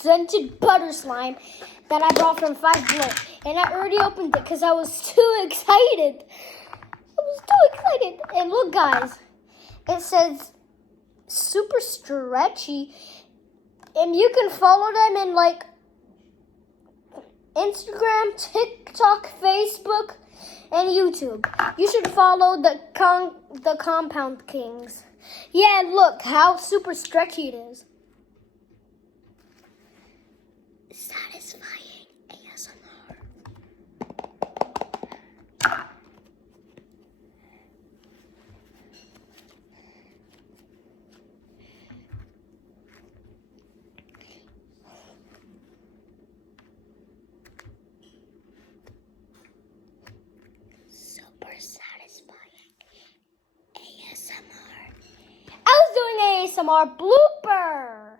scented butter slime that I brought from Five Below. And I already opened it because I was too excited. And look, guys, it says super stretchy. And you can follow them in like Instagram, TikTok, Facebook, and YouTube. You should follow the Compound Kings. Yeah, look how super stretchy it is. Satisfying ASMR. Super satisfying ASMR. I was doing ASMR blooper.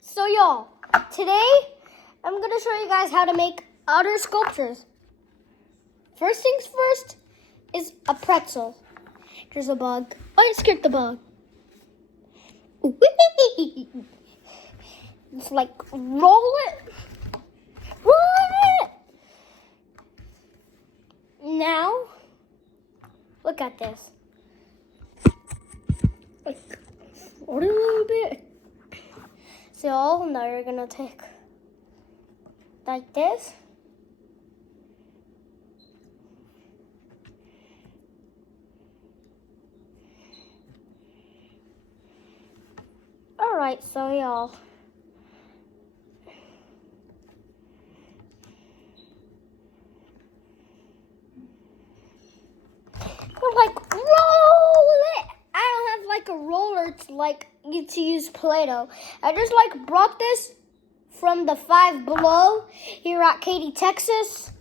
So y'all, today I'm gonna show you guys how to make outer sculptures. First things first is a pretzel. There's a bug. Oh, I scared the bug. Just like roll it. Now, look at this. Like, roll it a little bit. So now you're gonna take like this. All right, so y'all. Like roll it. I don't have like a roller to to use Play-Doh. I just like brought this from the Five Below here at Katy, Texas.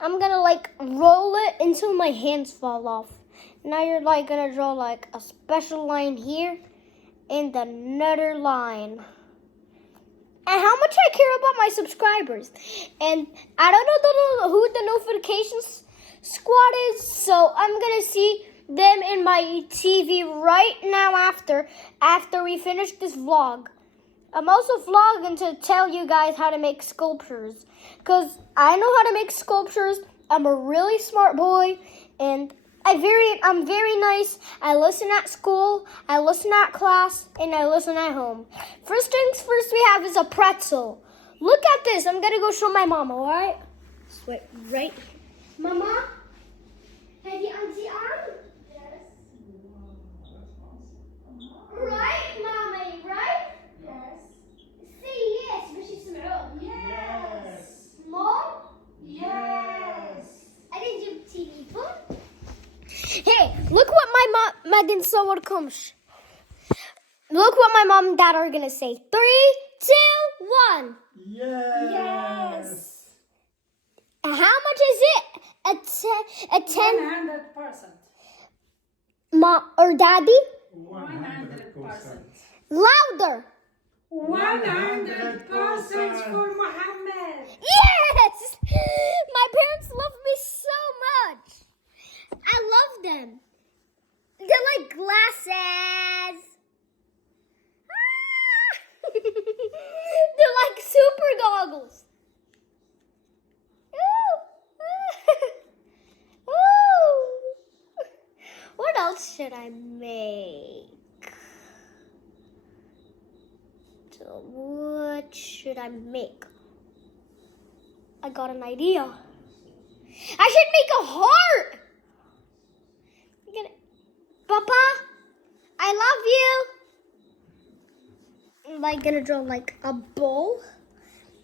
I'm gonna like roll it until my hands fall off. Now you're like gonna draw like a special line here and another line. And how much I care about my subscribers. And I don't know who the notifications squad is, so I'm gonna see them in my TV right now after we finish this vlog. I'm also vlogging to tell you guys how to make sculptures, because I know how to make sculptures. I'm a really smart boy, and I'm very nice. I listen at school, I listen at class, and I listen at home. First things first we have is a pretzel. Look at this. I'm gonna go show my mama, all right? Just wait right. Mama, have you auntie on? Yes. Right, mommy, right? Yes. Say yes, باش يسمعوك. Yes. Mom? Yes. I didn't do TV phone. Hey, look what my mom, Megan Sowarkomsh. Look what my mom and dad are gonna say. 3, 2, 1. Yes. Yes. How much is it? A 10. 100%. Mom or daddy? 100%. Louder. 100% for Mohammed. Yes! My parents love me so much. I love them. They're like glasses. They're like super goggles. What else should I make? So what should I make? I got an idea. I should make a heart. Papa, I love you. I'm like gonna draw like a bowl.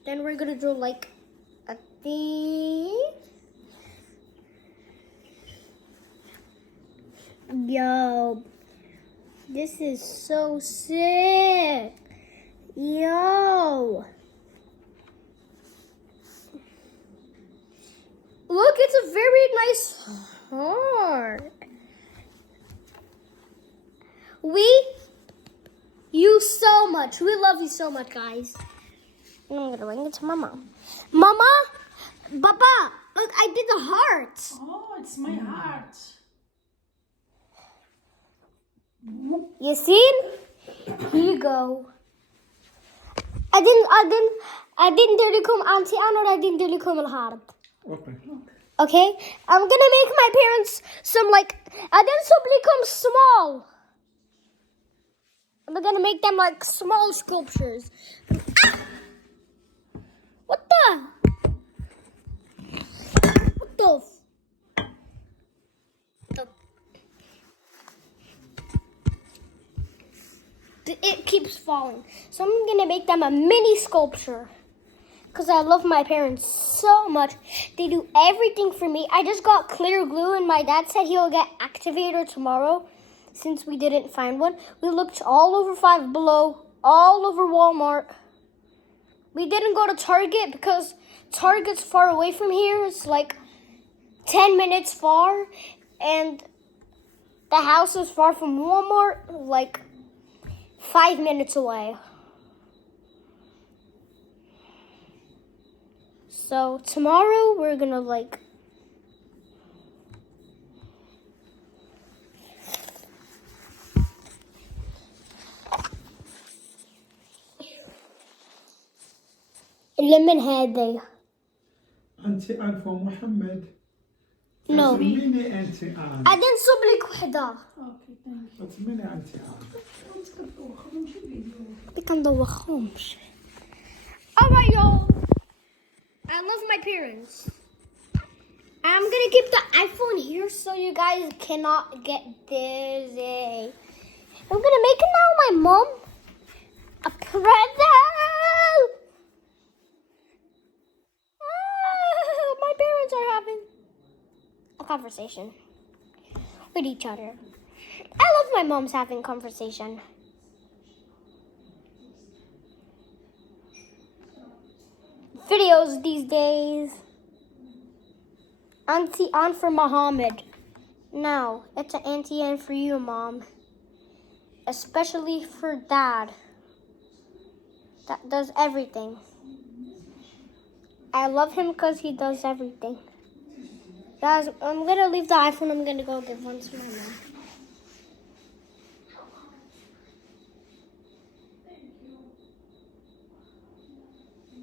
Then we're gonna draw like a thing. Yo, this is so sick. Yo. Look, it's a very nice heart. You so much. We love you so much, guys. I'm gonna ring it to my mom. Mama, Papa, look, I did the heart. Oh, it's my heart. You see? Here you go. أدين لكم أنتي أنا أدين لكم العرض. Okay. Okay, I'm gonna make my parents some like أدين لكم small. I'm gonna make them like small sculptures. Ah! What the? It keeps falling. So I'm gonna make them a mini sculpture. Because I love my parents so much. They do everything for me. I just got clear glue and my dad said he'll get activator tomorrow since we didn't find one. We looked all over Five Below, all over Walmart. We didn't go to Target because Target's far away from here. It's like 10 minutes far. And the house is far from Walmart, like 5 minutes away. So tomorrow we're gonna like lemon هذه. أنتي آن for محمد. No. سميني أنتي آن. بعدين صب لك وحدة. Okay, thank you. سميني أنتي آن. بدك ندوخهمش. Alright y'all. I love my parents. I'm gonna keep the iPhone here so you guys cannot get dizzy. I'm gonna make now my mom a present. My parents are having a conversation with each other. I love my mom's having conversation. Videos these days. Auntie Ann for Muhammad. Now, it's an Auntie Ann for you, Mom. Especially for Dad. That does everything. I love him because he does everything. Guys, I'm going to leave the iPhone. I'm going to go give one to my mom.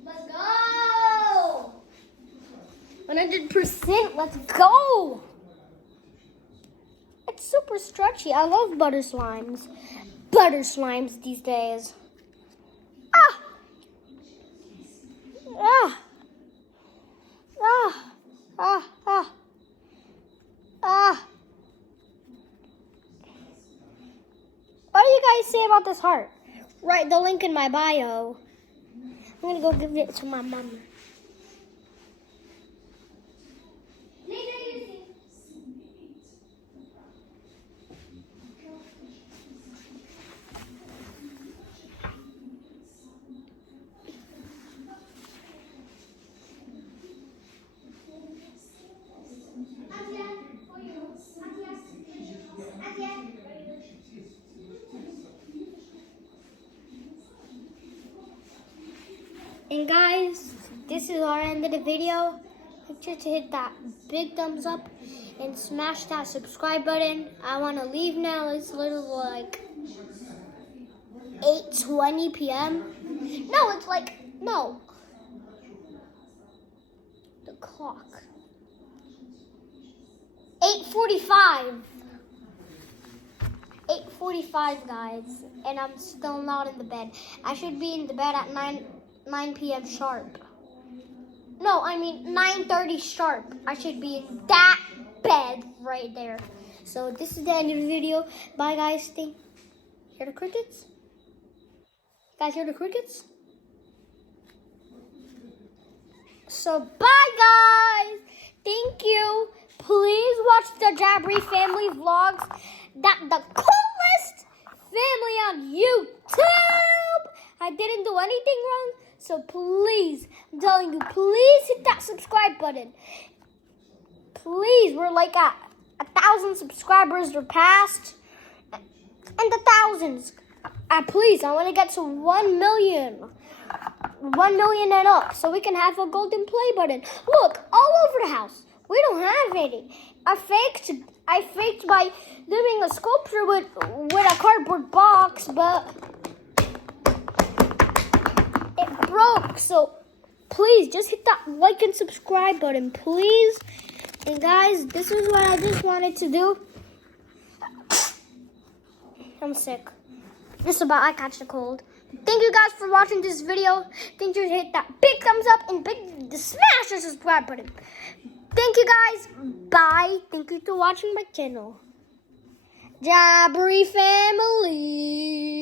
Let's go! 100%, let's go! It's super stretchy. I love butter slimes. Butter slimes these days. Ah! Ah! Ah! Ah! Ah! Ah! What do you guys say about this heart? Write the link in my bio. I'm gonna go give it to my mama. And guys, this is our end of the video. Make sure to hit that big thumbs up and smash that subscribe button. I want to leave now. It's literally like 8:20 p.m. No, it's like, no. The clock. 8:45. 8:45, guys. And I'm still not in the bed. I should be in the bed at 9 p.m. sharp. No, I mean 9:30 sharp. I should be in that bed right there. So this is the end of the video. Bye, guys. Hear the crickets? Guys, hear the crickets? So bye, guys. Thank you. Please watch the Jabri family vlogs. That the coolest family on YouTube. I didn't do anything wrong. So please, I'm telling you, please hit that subscribe button. Please, we're like at 1,000 subscribers are passed. And the thousands. Please, I want to get to 1 million. 1 million and up so we can have a golden play button. Look, all over the house. We don't have any. I faked by doing a sculpture with a cardboard box, but it broke. So please just hit that like and subscribe button, please. And guys, this is what I just wanted to do. I'm sick. Just about I catch the cold. Thank you guys for watching this video. Thank you to hit that big thumbs up and smash the subscribe button. Thank you guys. Bye. Thank you for watching my channel. Jabbery family.